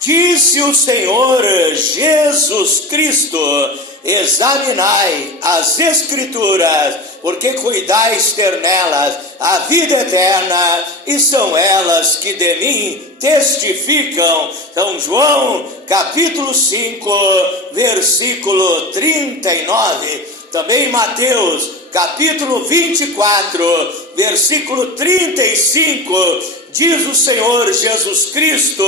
Disse o Senhor Jesus Cristo: examinai as Escrituras, porque cuidais ter nelas a vida eterna, e são elas que de mim testificam. São João, capítulo 5, versículo 39. Também Mateus, capítulo 24, versículo 35, diz o Senhor Jesus Cristo: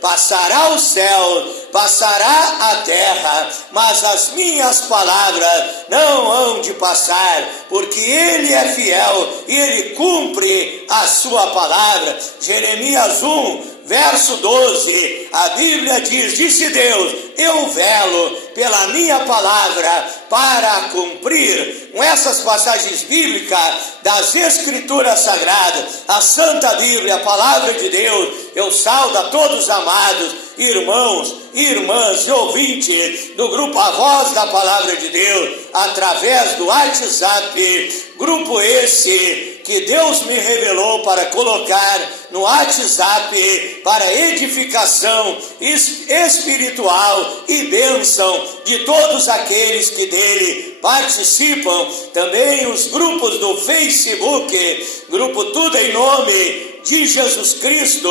passará o céu, passará a terra, mas as minhas palavras não hão de passar, porque Ele é fiel e Ele cumpre a sua palavra. Jeremias 1, verso 12, a Bíblia diz: disse Deus, eu velo pela minha palavra para cumprir. Com essas passagens bíblicas das Escrituras Sagradas, a Santa Bíblia, a palavra de Deus, eu saudo a todos os amados irmãos, irmãs e ouvintes do grupo A Voz da Palavra de Deus, através do WhatsApp, grupo esse que Deus me revelou para colocar no WhatsApp para edificação espiritual e bênção de todos aqueles que dele participam. Também os grupos do Facebook, grupo Tudo em Nome de Jesus Cristo,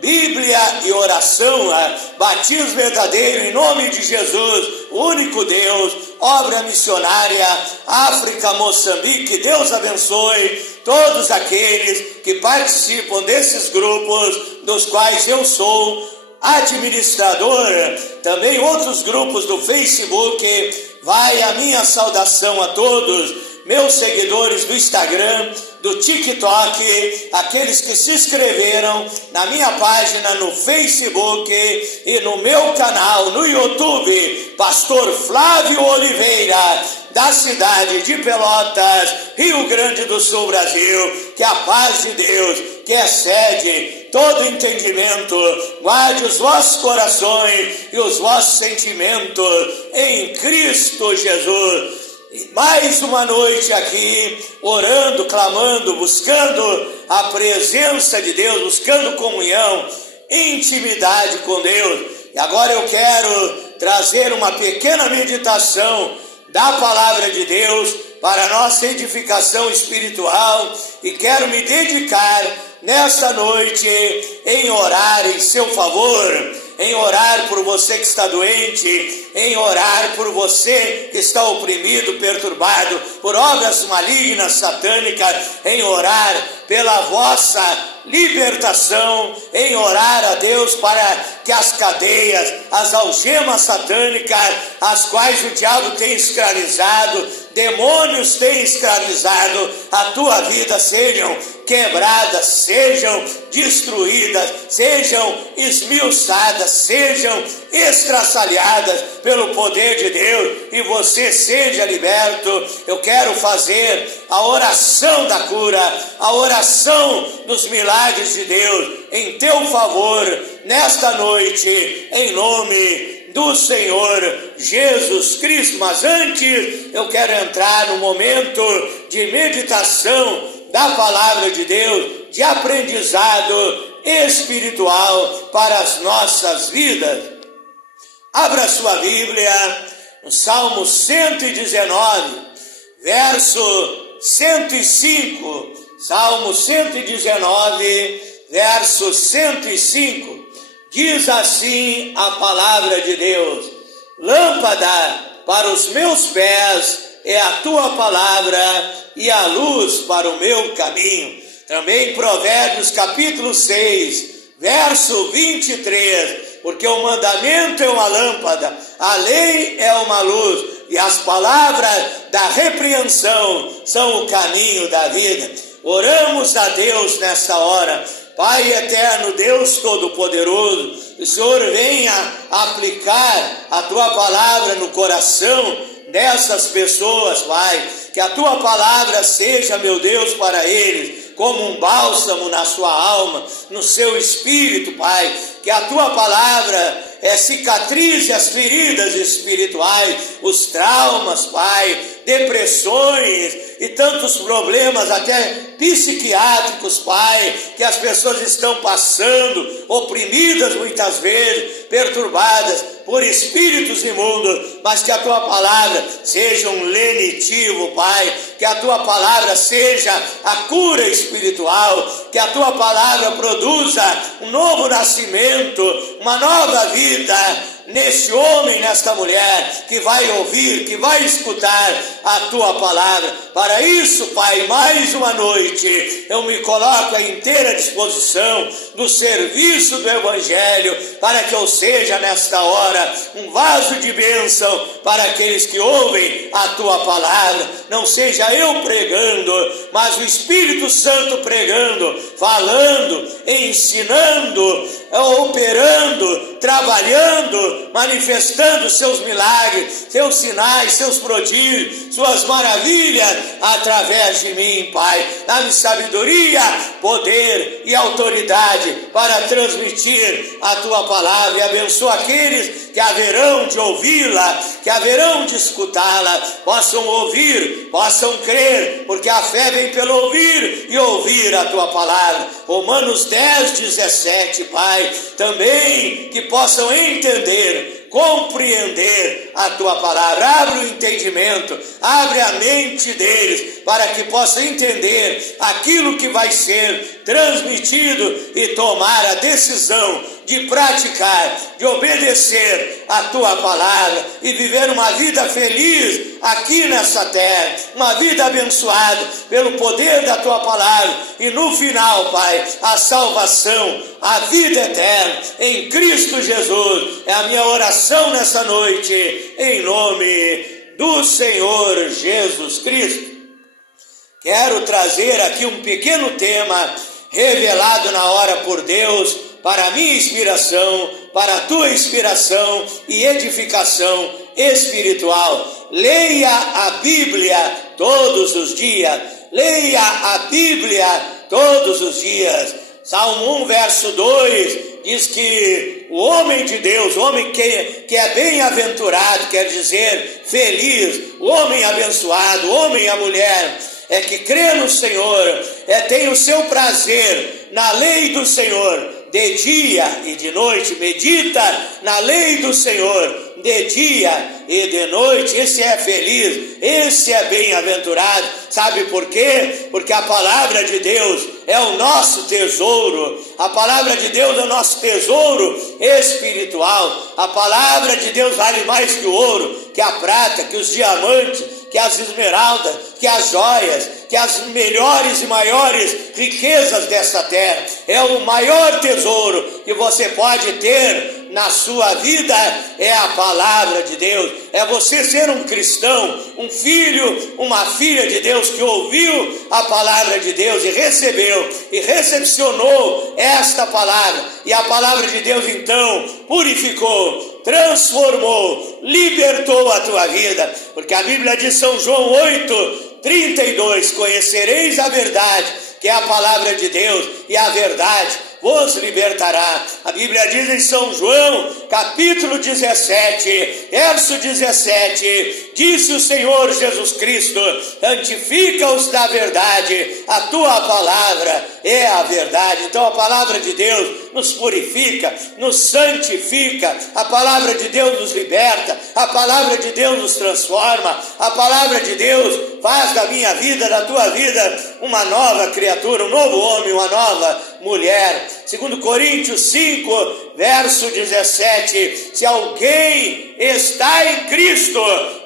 Bíblia e oração, batismo verdadeiro em nome de Jesus, único Deus, obra missionária, África, Moçambique. Deus abençoe todos aqueles que participam desses grupos, dos quais eu sou administrador. Também outros grupos do Facebook, vai a minha saudação a todos, meus seguidores do Instagram, do TikTok, aqueles que se inscreveram na minha página no Facebook e no meu canal no YouTube, Pastor Flávio Oliveira, da cidade de Pelotas, Rio Grande do Sul, Brasil. Que a paz de Deus, que excede todo entendimento, guarde os vossos corações e os vossos sentimentos em Cristo Jesus. E mais uma noite aqui, orando, clamando, buscando a presença de Deus, buscando comunhão, intimidade com Deus. E agora eu quero trazer uma pequena meditação da palavra de Deus para a nossa edificação espiritual, e quero me dedicar nesta noite em orar em seu favor, em orar por você que está doente, em orar por você que está oprimido, perturbado por obras malignas, satânicas, em orar pela vossa libertação, em orar a Deus para que as cadeias, as algemas satânicas, as quais o diabo tem escravizado, demônios têm escravizado a tua vida, sejam quebradas, sejam destruídas, sejam esmiuçadas, sejam estraçalhadas pelo poder de Deus, e você seja liberto. Eu quero fazer a oração da cura, a oração dos milagres de Deus em teu favor nesta noite, em nome do Senhor Jesus Cristo. Mas antes eu quero entrar no momento de meditação da palavra de Deus, de aprendizado espiritual para as nossas vidas. Abra sua Bíblia no Salmo 119, verso 105. Salmo 119, verso 105. Diz assim a palavra de Deus: lâmpada para os meus pés é a tua palavra e a luz para o meu caminho. Também Provérbios capítulo 6, verso 23. Porque o mandamento é uma lâmpada, a lei é uma luz, e as palavras da repreensão são o caminho da vida. Oramos a Deus nesta hora. Pai eterno, Deus Todo-Poderoso, que o Senhor venha aplicar a tua palavra no coração dessas pessoas, Pai. Que a tua palavra seja, meu Deus, para eles como um bálsamo na sua alma, no seu espírito, Pai. Que a tua palavra cicatrize as feridas espirituais, os traumas, Pai, depressões e tantos problemas, até psiquiátricos, Pai, que as pessoas estão passando, oprimidas muitas vezes perturbadas por espíritos imundos, mas que a tua palavra seja um lenitivo, Pai, que a tua palavra seja a cura espiritual, que a tua palavra produza um novo nascimento, uma nova vida nesse homem, nesta mulher, que vai ouvir, que vai escutar a tua palavra. Para isso, Pai, mais uma noite, eu me coloco à inteira disposição do serviço do Evangelho, para que eu seja nesta hora um vaso de bênção para aqueles que ouvem a tua palavra. Não seja eu pregando, mas o Espírito Santo pregando, falando, ensinando, operando, trabalhando, manifestando seus milagres, seus sinais, seus prodígios, suas maravilhas através de mim, Pai. Dá-me sabedoria, poder e autoridade para transmitir a tua palavra, e abençoa aqueles que haverão de ouvi-la, que haverão de escutá-la, possam ouvir, possam crer, porque a fé vem pelo ouvir e ouvir a tua palavra. Romanos 10:17, Pai, também que possam entender, compreender a tua palavra. Abre o entendimento, abre a mente deles, para que possam entender aquilo que vai ser transmitido e tomar a decisão de praticar, de obedecer a tua palavra e viver uma vida feliz aqui nessa terra, uma vida abençoada pelo poder da tua palavra, e no final, Pai, a salvação, a vida eterna em Cristo Jesus. É a minha oração nessa noite, em nome do Senhor Jesus Cristo. Quero trazer aqui um pequeno tema revelado na hora por Deus, para a minha inspiração, para a tua inspiração e edificação espiritual. Leia a Bíblia todos os dias. Leia a Bíblia todos os dias. Salmo 1, verso 2, diz que o homem de Deus, o homem que é bem-aventurado, quer dizer feliz, o homem abençoado, o homem e a mulher, é que crê no Senhor, tem o seu prazer na lei do Senhor, de dia e de noite, medita na lei do Senhor, de dia e de noite. Esse é feliz, esse é bem-aventurado. Sabe por quê? Porque a palavra de Deus é o nosso tesouro. A palavra de Deus é o nosso tesouro espiritual. A palavra de Deus vale mais que o ouro, que a prata, que os diamantes, que as esmeraldas, que as joias, que as melhores e maiores riquezas desta terra. É o maior tesouro que você pode ter na sua vida, é a palavra de Deus. É você ser um cristão, um filho, uma filha de Deus que ouviu a palavra de Deus e recebeu e recepcionou esta palavra, e a palavra de Deus então purificou, transformou, libertou a tua vida, porque a Bíblia diz, São João 8:32, conhecereis a verdade, que é a palavra de Deus, e a verdade vos libertará. A Bíblia diz em São João, capítulo 17, verso 17, disse o Senhor Jesus Cristo, santifica-os da verdade, a tua palavra é a verdade. Então a palavra de Deus nos purifica, nos santifica, a palavra de Deus nos liberta, a palavra de Deus nos transforma, a palavra de Deus faz da minha vida, da tua vida, uma nova criatura, um novo homem, uma nova mulher. 2 Coríntios 5, verso 17, se alguém está em Cristo,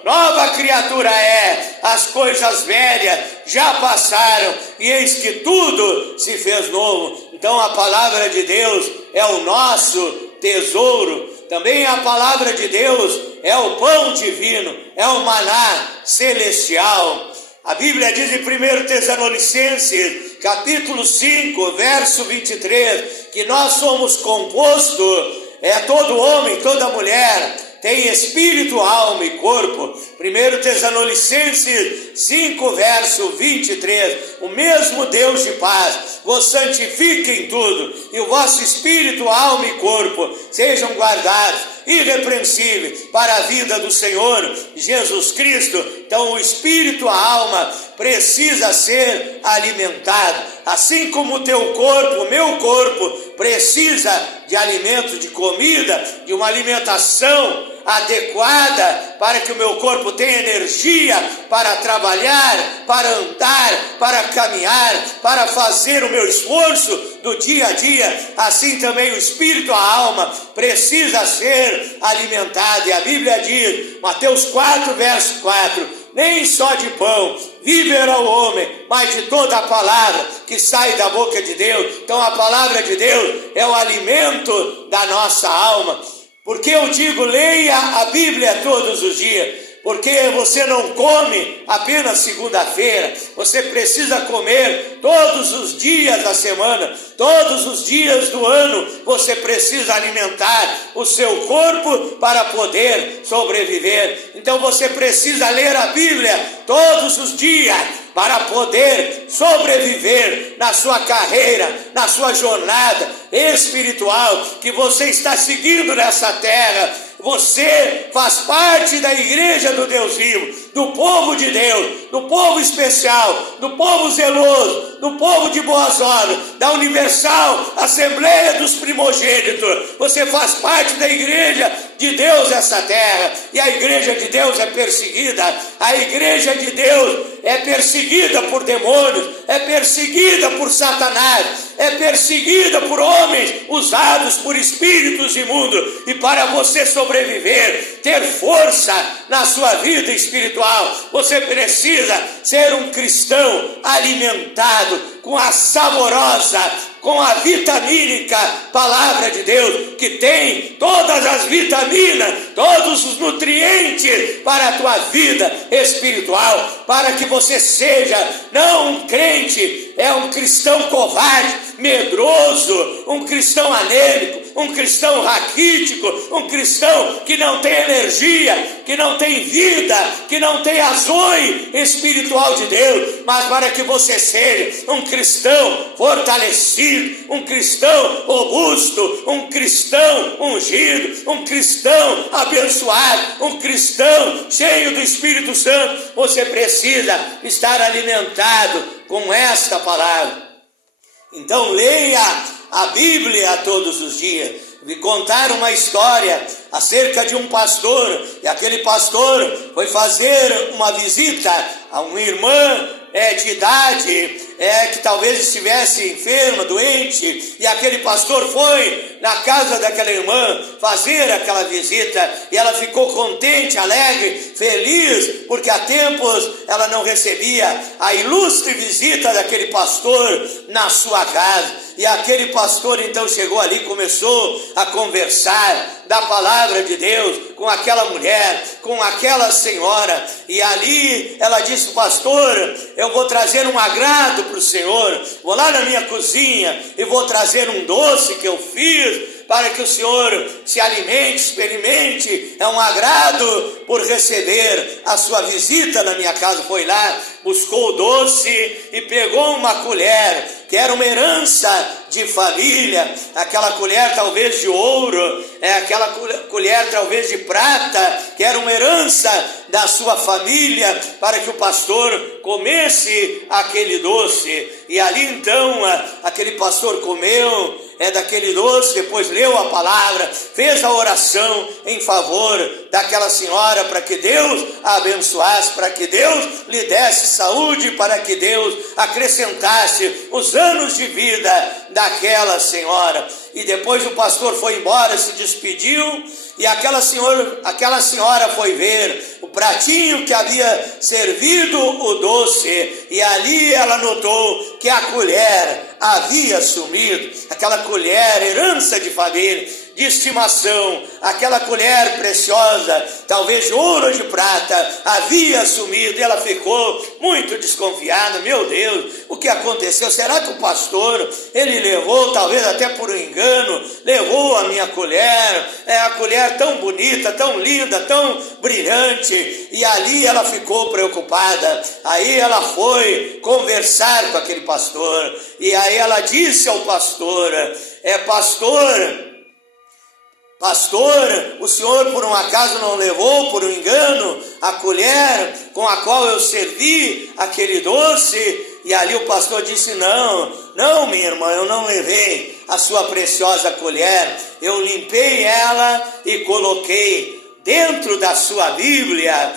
nova criatura é, as coisas velhas já passaram, e eis que tudo se fez novo. Então a palavra de Deus é o nosso tesouro. Também a palavra de Deus é o pão divino, é o maná celestial. A Bíblia diz em 1 Tessalonicenses, capítulo 5, verso 23, que nós somos compostos, todo homem, toda mulher, tem espírito, alma e corpo. 1 Tessalonicenses 5, verso 23, o mesmo Deus de paz vos santifique em tudo, e o vosso espírito, alma e corpo sejam guardados irrepreensível para a vida do Senhor Jesus Cristo. Então o espírito, a alma, precisa ser alimentado, assim como o teu corpo, o meu corpo, precisa de alimento, de comida, de uma alimentação adequada para que o meu corpo tenha energia para trabalhar, para andar, para caminhar, para fazer o meu esforço do dia a dia. Assim também o espírito, a alma, precisa ser alimentado. E a Bíblia diz, Mateus 4, verso 4, nem só de pão viverá o homem, mas de toda a palavra que sai da boca de Deus. Então a palavra de Deus é o alimento da nossa alma. Porque eu digo, leia a Bíblia todos os dias. Porque você não come apenas segunda-feira, você precisa comer todos os dias da semana, todos os dias do ano. Você precisa alimentar o seu corpo para poder sobreviver. Então você precisa ler a Bíblia todos os dias para poder sobreviver na sua carreira, na sua jornada espiritual que você está seguindo nessa terra. Você faz parte da igreja do Deus vivo, do povo de Deus, do povo especial, do povo zeloso, do povo de boas obras, da universal Assembleia dos Primogênitos. Você faz parte da igreja de Deus nessa terra, e a igreja de Deus é perseguida. A igreja de Deus é perseguida por demônios, é perseguida por Satanás, é perseguida por homens usados por espíritos imundos. E para você sobreviver, ter força na sua vida espiritual, você precisa ser um cristão alimentado com a saborosa, com a vitamínica palavra de Deus, que tem todas as vitaminas, todos os nutrientes para a tua vida espiritual, para que você seja não um crente, é um cristão covarde, medroso, um cristão anêmico, um cristão raquítico, um cristão que não tem energia, que não tem vida, que não tem azoi espiritual de Deus, mas para que você seja um cristão fortalecido, um cristão robusto, um cristão ungido, um cristão abençoado, um cristão cheio do Espírito Santo, você precisa estar alimentado com esta palavra. Então leia a Bíblia todos os dias. Me contaram uma história acerca de um pastor, e aquele pastor foi fazer uma visita a uma irmã de idade, que talvez estivesse enferma, doente, e aquele pastor foi na casa daquela irmã fazer aquela visita, e ela ficou contente, alegre, feliz, porque há tempos ela não recebia a ilustre visita daquele pastor na sua casa. E aquele pastor então chegou ali, começou a conversar da palavra de Deus com aquela mulher, com aquela senhora, e ali ela disse: pastor, eu vou trazer um agrado para o senhor, vou lá na minha cozinha e vou trazer um doce que eu fiz, para que o senhor se alimente, experimente, é um agrado por receber a sua visita na minha casa. Foi lá, buscou o doce e pegou uma colher, que era uma herança de família, aquela colher talvez de ouro, aquela colher talvez de prata, que era uma herança da sua família, para que o pastor comesse aquele doce. E ali então aquele pastor comeu daquele doce, depois leu a palavra, fez a oração em favor daquela senhora, para que Deus a abençoasse, para que Deus lhe desse saúde, para que Deus acrescentasse os anos de vida daquela senhora. E depois o pastor foi embora, se despediu, e aquela senhora foi ver o pratinho que havia servido o doce, e ali ela notou que a colher havia sumido, aquela colher, herança de família, de estimação, aquela colher preciosa, talvez de ouro ou de prata, havia sumido, e ela ficou muito desconfiada. Meu Deus, o que aconteceu? Será que o pastor, ele levou, talvez até por um engano, levou a minha colher, a colher tão bonita, tão linda, tão brilhante? E ali ela ficou preocupada. Aí ela foi conversar com aquele pastor, e aí ela disse ao pastor: pastor, pastor, o senhor por um acaso não levou, por um engano, a colher com a qual eu servi aquele doce? E ali o pastor disse, não, minha irmã, eu não levei a sua preciosa colher, eu limpei ela e coloquei dentro da sua Bíblia.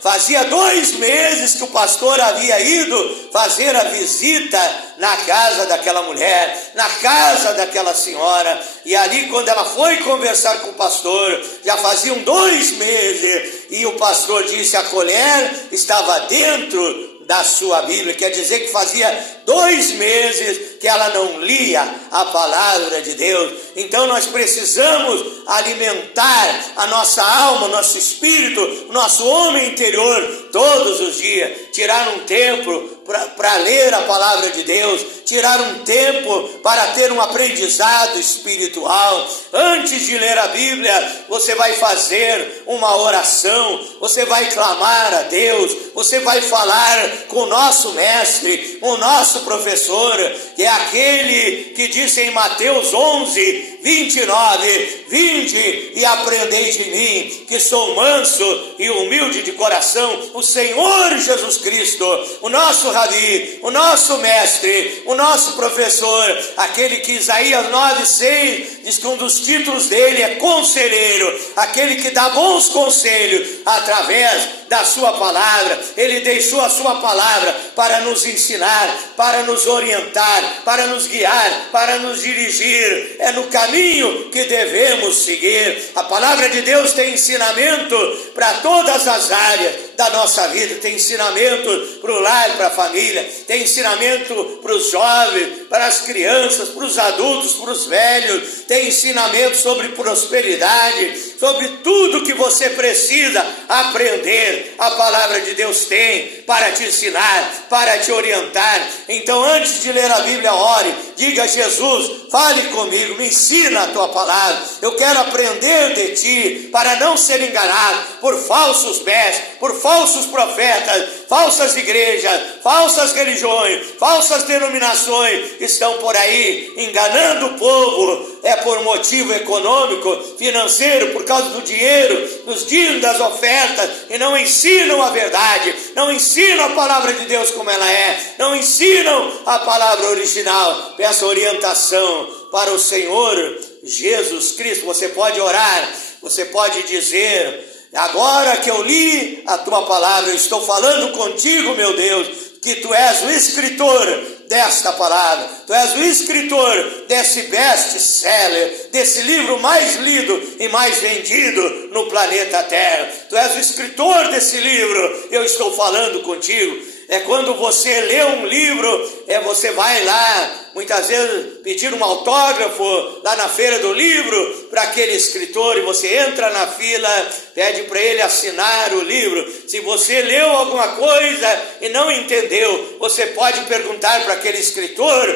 Fazia 2 meses que o pastor havia ido fazer a visita na casa daquela mulher, na casa daquela senhora, e ali quando ela foi conversar com o pastor, já faziam 2 meses, e o pastor disse, a colher estava dentro da sua Bíblia, quer dizer que fazia 2 meses que ela não lia a palavra de Deus. Então nós precisamos alimentar a nossa alma, nosso espírito, nosso homem interior todos os dias, tirar um tempo para ler a palavra de Deus, tirar um tempo para ter um aprendizado espiritual. Antes de ler a Bíblia, você vai fazer uma oração, você vai clamar a Deus, você vai falar com o nosso mestre, o nosso professor, que é aquele que disse em Mateus 11, 29, vinde e aprendeis de mim, que sou manso e humilde de coração. O Senhor Jesus Cristo, o nosso Rabi, o nosso mestre, o nosso professor, aquele que Isaías 9:6 diz que um dos títulos dele é conselheiro, aquele que dá bons conselhos através da sua palavra. Ele deixou a sua palavra para nos ensinar, para nos orientar, para nos guiar, para nos dirigir. É no caminho que devemos seguir. A palavra de Deus tem ensinamento para todas as áreas da nossa vida, tem ensinamento para o lar, para a família, tem ensinamento para os jovens, para as crianças, para os adultos, para os velhos, tem ensinamento sobre prosperidade, sobre tudo que você precisa aprender. A palavra de Deus tem para te ensinar, para te orientar. Então, antes de ler a Bíblia, ore, diga: Jesus, fale comigo, me ensina a tua palavra, eu quero aprender de ti, para não ser enganado por falsos mestres, por falsos profetas, falsas igrejas, falsas religiões, falsas denominações estão por aí enganando o povo. É por motivo econômico, financeiro, por causa do dinheiro, nos dias das ofertas, e não ensinam a verdade, não ensinam a palavra de Deus como ela é, não ensinam a palavra original. Peça orientação para o Senhor Jesus Cristo. Você pode orar, você pode dizer: agora que eu li a tua palavra, eu estou falando contigo, meu Deus, que tu és o escritor desta palavra, tu és o escritor desse best-seller, desse livro mais lido e mais vendido no planeta Terra. Tu és o escritor desse livro, eu estou falando contigo. É quando você lê um livro, você vai lá, muitas vezes pedir um autógrafo lá na feira do livro para aquele escritor, e você entra na fila, pede para ele assinar o livro. Se você leu alguma coisa e não entendeu, você pode perguntar para aquele escritor,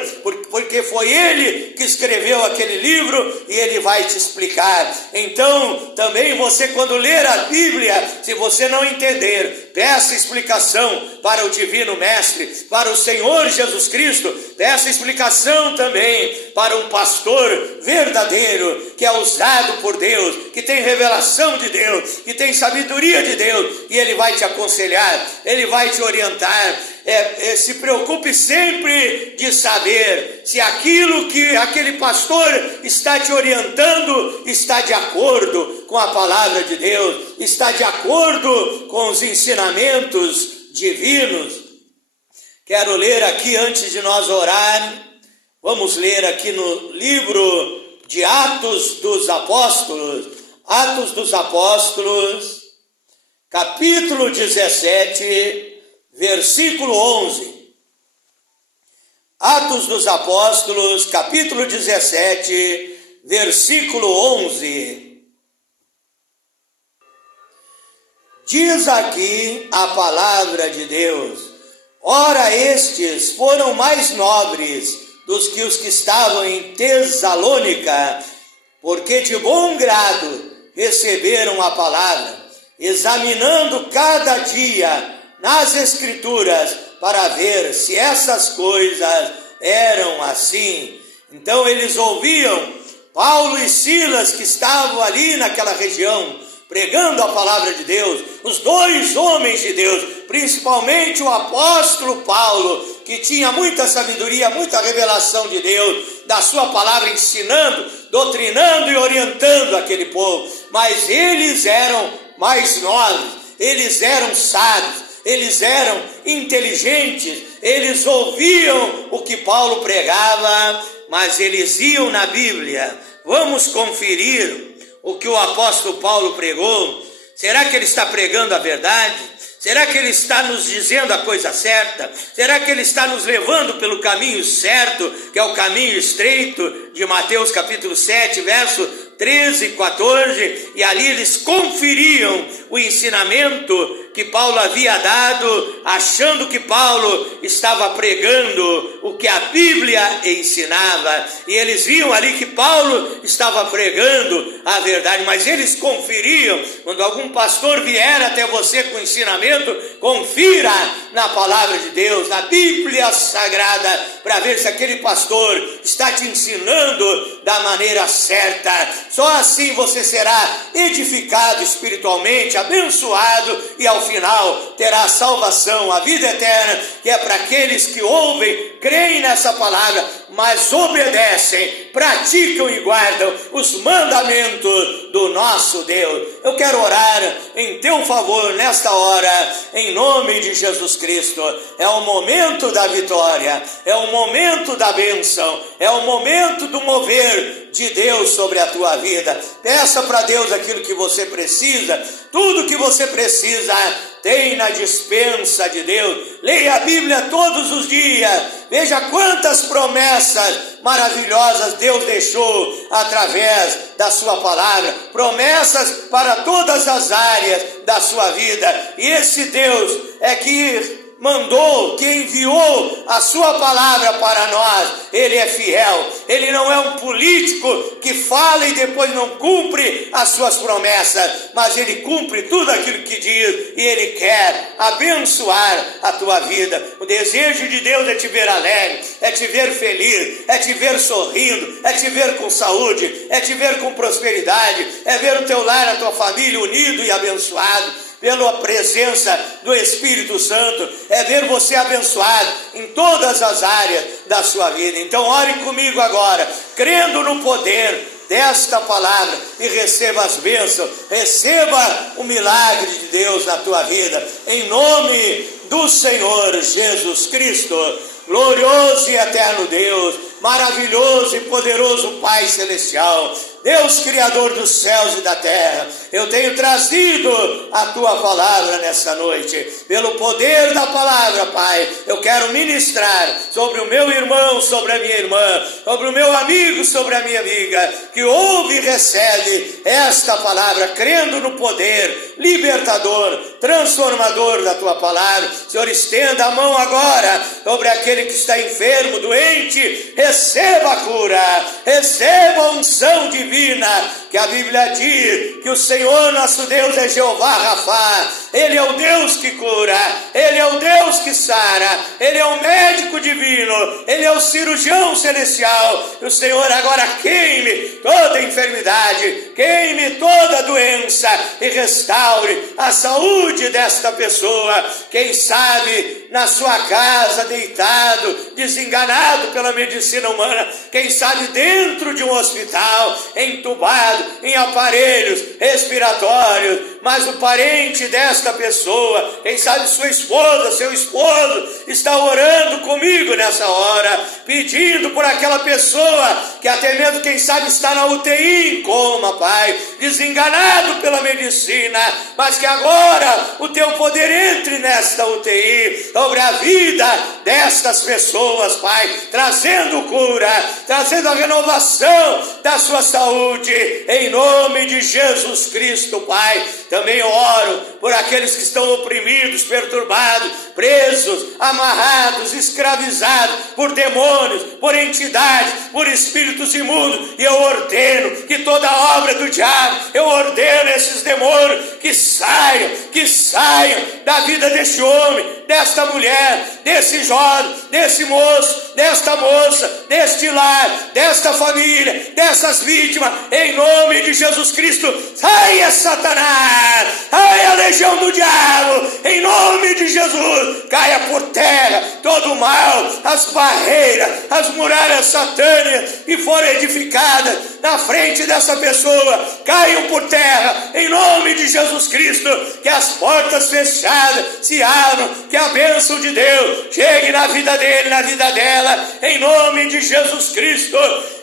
porque foi ele que escreveu aquele livro e ele vai te explicar. Então, também você, quando ler a Bíblia, se você não entender, peça explicação para o Divino Mestre, para o Senhor Jesus Cristo. Peça explicação também para um pastor verdadeiro, que é usado por Deus, que tem revelação de Deus, que tem sabedoria de Deus, e ele vai te aconselhar, ele vai te orientar. Se preocupe sempre de saber se aquilo que aquele pastor está te orientando está de acordo com a palavra de Deus, está de acordo com os ensinamentos divinos. Quero ler aqui, antes de nós orar, vamos ler aqui no livro de Atos dos Apóstolos, capítulo 17, versículo 11. Atos dos Apóstolos, capítulo 17, versículo 11. Diz aqui a palavra de Deus: ora, estes foram mais nobres dos que os que estavam em Tessalônica, porque de bom grado receberam a palavra, examinando cada dia nas Escrituras para ver se essas coisas eram assim. Então eles ouviam Paulo e Silas, que estavam ali naquela região, pregando a palavra de Deus, os dois homens de Deus, principalmente o apóstolo Paulo, que tinha muita sabedoria, muita revelação de Deus, da sua palavra, ensinando, doutrinando e orientando aquele povo, mas eles eram mais nobres, eles eram sábios, eles eram inteligentes, eles ouviam o que Paulo pregava, mas eles iam na Bíblia. Vamos conferir o que o apóstolo Paulo pregou. Será que ele está pregando a verdade? Será que ele está nos dizendo a coisa certa? Será que ele está nos levando pelo caminho certo, que é o caminho estreito de Mateus capítulo 7, verso 13 e 14? E ali eles conferiam o ensinamento que Paulo havia dado, achando que Paulo estava pregando o que a Bíblia ensinava, e eles viam ali que Paulo estava pregando a verdade, mas eles conferiam. Quando algum pastor vier até você com ensinamento, confira na palavra de Deus, na Bíblia Sagrada, para ver se aquele pastor está te ensinando da maneira certa. Só assim você será edificado espiritualmente, abençoado, e ao final terá a salvação, a vida eterna, que é para aqueles que ouvem, creem nessa palavra, mas obedecem, praticam e guardam os mandamentos do nosso Deus. Eu quero orar em teu favor nesta hora, em nome de Jesus Cristo. É o momento da vitória, é o momento da bênção, é o momento do mover de Deus sobre a tua vida. Peça para Deus aquilo que você precisa, tudo que você precisa tem na dispensa de Deus. Leia a Bíblia todos os dias, veja quantas promessas maravilhosas Deus deixou através da sua palavra, promessas para todas as áreas da sua vida. E esse Deus é que mandou, que enviou a sua palavra para nós. Ele é fiel, ele não é um político que fala e depois não cumpre as suas promessas, mas ele cumpre tudo aquilo que diz, e ele quer abençoar a tua vida. O desejo de Deus é te ver alegre, é te ver feliz, é te ver sorrindo, é te ver com saúde, é te ver com prosperidade, é ver o teu lar, a tua família unido e abençoado pela presença do Espírito Santo, é ver você abençoado em todas as áreas da sua vida. Então ore comigo agora, crendo no poder desta palavra, e receba as bênçãos, receba o milagre de Deus na tua vida, em nome do Senhor Jesus Cristo. Glorioso e eterno Deus, maravilhoso e poderoso Pai Celestial, Deus Criador dos céus e da terra, eu tenho trazido a tua palavra nessa noite. Pelo poder da palavra, Pai, eu quero ministrar sobre o meu irmão, sobre a minha irmã, sobre o meu amigo, sobre a minha amiga, que ouve e recebe esta palavra, crendo no poder libertador, transformador da tua palavra. Senhor, estenda a mão agora sobre aquele que está enfermo, doente, receba a cura, receba a unção divina, que a Bíblia diz que o Senhor nosso Deus é Jeová Rafá, Ele é o Deus que cura, Ele é o Deus que sara, Ele é o médico divino, Ele é o cirurgião celestial. E o Senhor agora queime toda enfermidade, queime toda doença e restaure a saúde desta pessoa. Quem sabe na sua casa, deitado, desenganado pela medicina humana, quem sabe dentro de um hospital, entubado, em aparelhos respiratórios, mas o parente desta pessoa, quem sabe sua esposa, seu esposo, está orando comigo nessa hora, pedindo por aquela pessoa que até mesmo, quem sabe, está na UTI em coma, Pai, desenganado pela medicina, mas que agora o teu poder entre nesta UTI, sobre a vida destas pessoas, Pai, trazendo cura, trazendo a renovação da sua saúde, em nome de Jesus Cristo, Pai. Também eu oro por aqueles que estão oprimidos, perturbados presos, amarrados, escravizados por demônios, por entidades, por espíritos imundos. E eu ordeno que toda obra do diabo, eu ordeno esses demônios que saiam da vida deste homem, desta mulher, desse jovem, desse moço, desta moça, deste lar, desta família, dessas vítimas, em nome de Jesus Cristo. Saia, Satanás, saia a legião do diabo, em nome de Jesus. Caia por terra todo o mal, as barreiras, as muralhas satânicas que foram edificadas na frente dessa pessoa, caiam por terra, em nome de Jesus Cristo. Que as portas fechadas se abram, que a bênção de Deus chegue na vida dele, na vida dela, em nome de Jesus Cristo.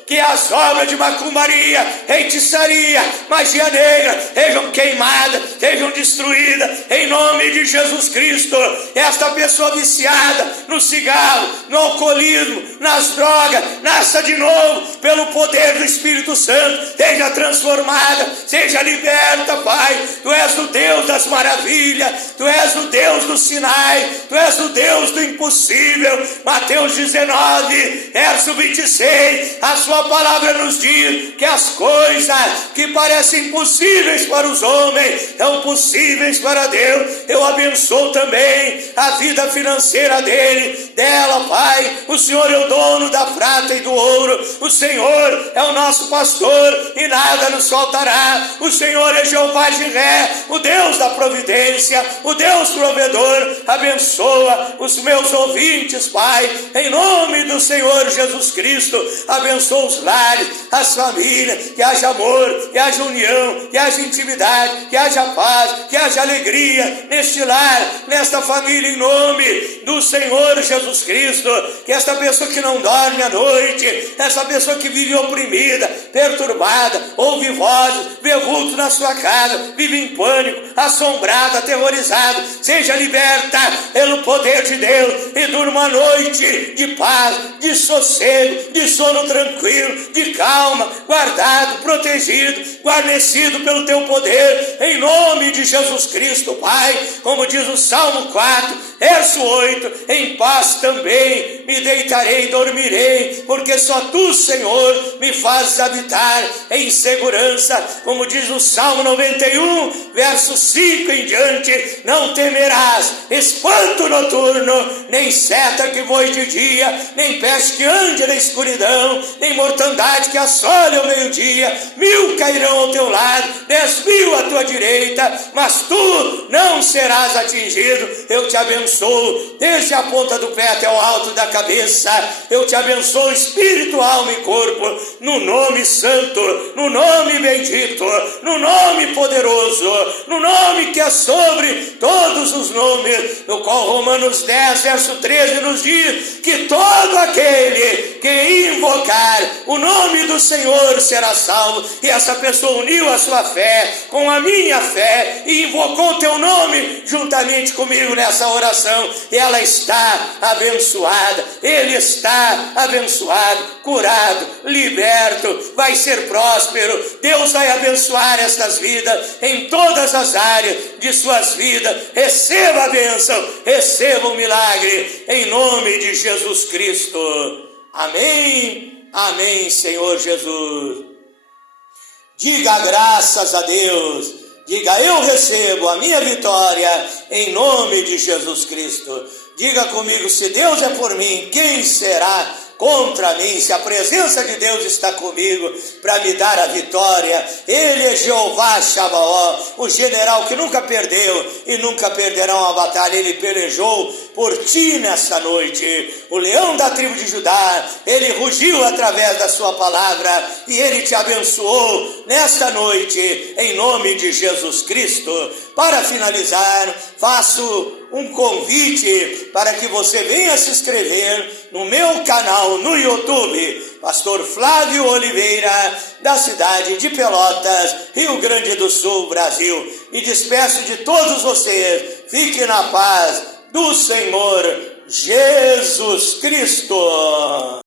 Que as obras de macumbaria, feitiçaria, magia negra sejam queimadas, sejam destruídas, em nome de Jesus Cristo. Esta pessoa viciada no cigarro, no alcoolismo, nas drogas, nasça de novo pelo poder do Espírito Santo, seja transformada, seja liberta, Pai. Tu és o Deus das maravilhas, Tu és o Deus do Sinai, Tu és o Deus do impossível. Mateus 19, verso 26, a sua palavra nos diz que as coisas que parecem impossíveis para os homens são possíveis para Deus. Eu abençoo também a vida financeira dela, Pai. O Senhor é o dono da prata e do ouro, o Senhor é o nosso pastor e nada nos faltará. O Senhor é Jeová Jiré, o Deus da providência, o Deus provedor. Abençoa os meus ouvintes, Pai, em nome do Senhor Jesus Cristo. Abençoa os lares, as famílias, que haja amor, que haja união, que haja intimidade, que haja paz, que haja alegria neste lar, nesta família, em nome do Senhor Jesus Cristo. Que esta pessoa que não dorme à noite, essa pessoa que vive oprimida, perturbada, ouve vozes, vê vulto na sua casa, vive em pânico, assombrada, aterrorizada, seja liberta pelo poder de Deus e durma a noite de paz, de sossego, de sono tranquilo, de calma, guardado, protegido, guarnecido pelo teu poder, em nome de Jesus Cristo, Pai. Como diz o Salmo 4, verso 8, em paz também me deitarei e dormirei, porque só tu, Senhor, me fazes habitar em segurança. Como diz o Salmo 91, verso 5 em diante, não temerás espanto noturno, nem seta que voe de dia, nem peste que ande na escuridão, nem mortandade que assole ao meio-dia. 1000 cairão ao teu lado, 10.000 à tua direita, mas tu não serás atingido. Eu te abençoo desde a ponta do pé até o alto da cabeça. Eu te abençoo espírito, alma e corpo, no nome santo, no nome bendito, no nome poderoso, no nome que é sobre todos os nomes, no qual Romanos 10, verso 13 nos diz que todo aquele que invocar o nome do Senhor será salvo. E essa pessoa uniu a sua fé com a minha fé e invocou o teu nome juntamente comigo nessa oração, e ela está abençoada, ele está abençoado, curado, liberto, vai ser próspero. Deus vai abençoar estas vidas em todas as áreas de suas vidas. Receba a bênção, receba o milagre, em nome de Jesus Cristo. Amém, amém, Senhor Jesus. Diga graças a Deus, diga eu recebo a minha vitória em nome de Jesus Cristo. Diga comigo, se Deus é por mim, quem será contra mim? Se a presença de Deus está comigo para me dar a vitória. Ele é Jeová Sabaó, o general que nunca perdeu e nunca perderá uma batalha. Ele pelejou por ti nesta noite. O leão da tribo de Judá, ele rugiu através da sua palavra e ele te abençoou nesta noite em nome de Jesus Cristo. Para finalizar, faço um convite para que você venha se inscrever no meu canal no YouTube, Pastor Flávio Oliveira, da cidade de Pelotas, Rio Grande do Sul, Brasil. E despeço de todos vocês. Fique na paz do Senhor Jesus Cristo.